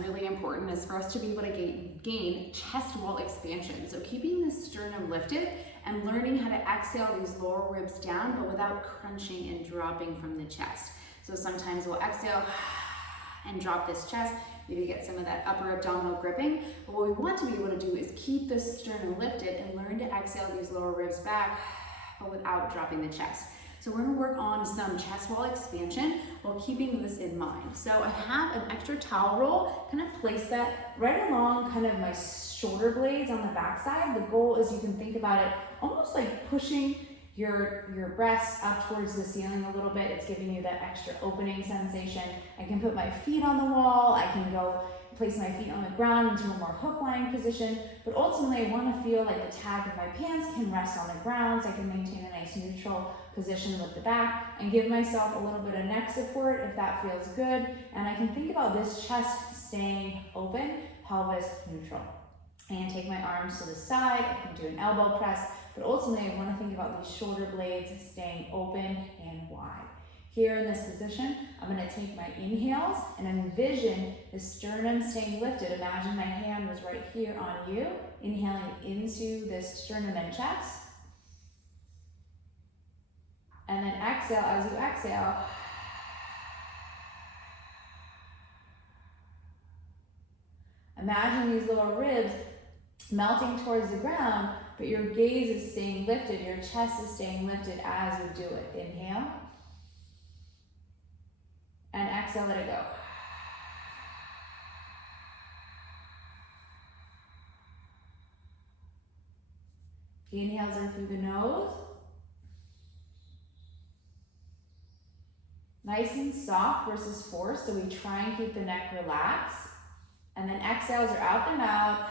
really important is for us to be able to gain chest wall expansion. So keeping the sternum lifted and learning how to exhale these lower ribs down, but without crunching and dropping from the chest. So sometimes we'll exhale and drop this chest, maybe get some of that upper abdominal gripping. But what we want to be able to do is keep the sternum lifted and learn to exhale these lower ribs back, but without dropping the chest. So we're gonna work on some chest wall expansion while keeping this in mind. So I have an extra towel roll, kind of place that right along kind of my shoulder blades on the backside. The goal is you can think about it almost like pushing your breasts up towards the ceiling a little bit. It's giving you that extra opening sensation. I can put my feet on the wall. I can go place my feet on the ground into a more hook lying position, but ultimately I want to feel like the tag of my pants can rest on the ground so I can maintain a nice neutral position with the back and give myself a little bit of neck support if that feels good. And I can think about this chest staying open, pelvis neutral. And take my arms to the side. I can do an elbow press, but ultimately I want to think about these shoulder blades staying open and wide. Here in this position, I'm going to take my inhales and envision the sternum staying lifted. Imagine my hand was right here on you, inhaling into this sternum and chest. And then exhale, as you exhale, imagine these little ribs melting towards the ground, but your gaze is staying lifted, your chest is staying lifted as you do it. Inhale. And exhale, let it go. The inhales are through the nose. Nice and soft versus forced, so we try and keep the neck relaxed. And then exhales are out the mouth.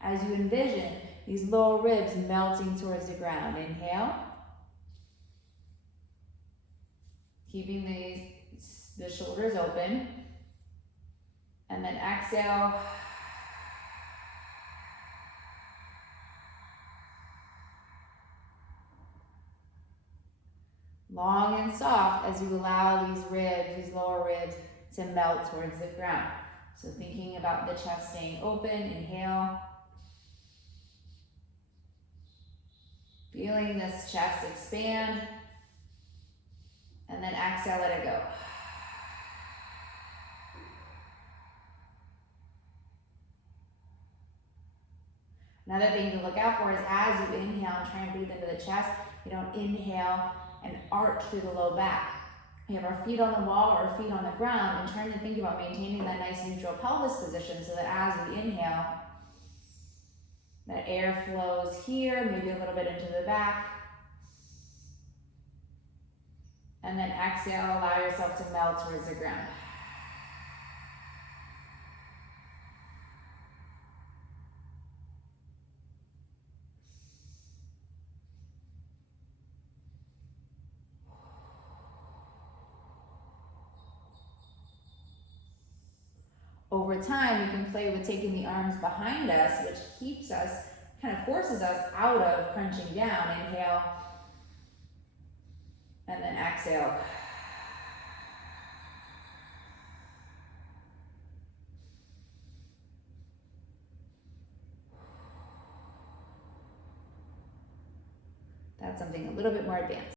As you envision these lower ribs melting towards the ground. Inhale. Keeping the shoulders open. And then exhale. Long and soft as you allow these ribs, these lower ribs, to melt towards the ground. So thinking about the chest staying open. Inhale. Feeling this chest expand, and then exhale, let it go. Another thing to look out for is as you inhale and try and breathe into the chest, you don't inhale and arch through the low back. We have our feet on the wall or our feet on the ground and trying to think about maintaining that nice neutral pelvis position so that as we inhale, that air flows here, maybe a little bit into the back. And then exhale, allow yourself to melt towards the ground. Over time, we can play with taking the arms behind us, which keeps us, kind of forces us out of crunching down. Inhale, and then exhale. That's something a little bit more advanced.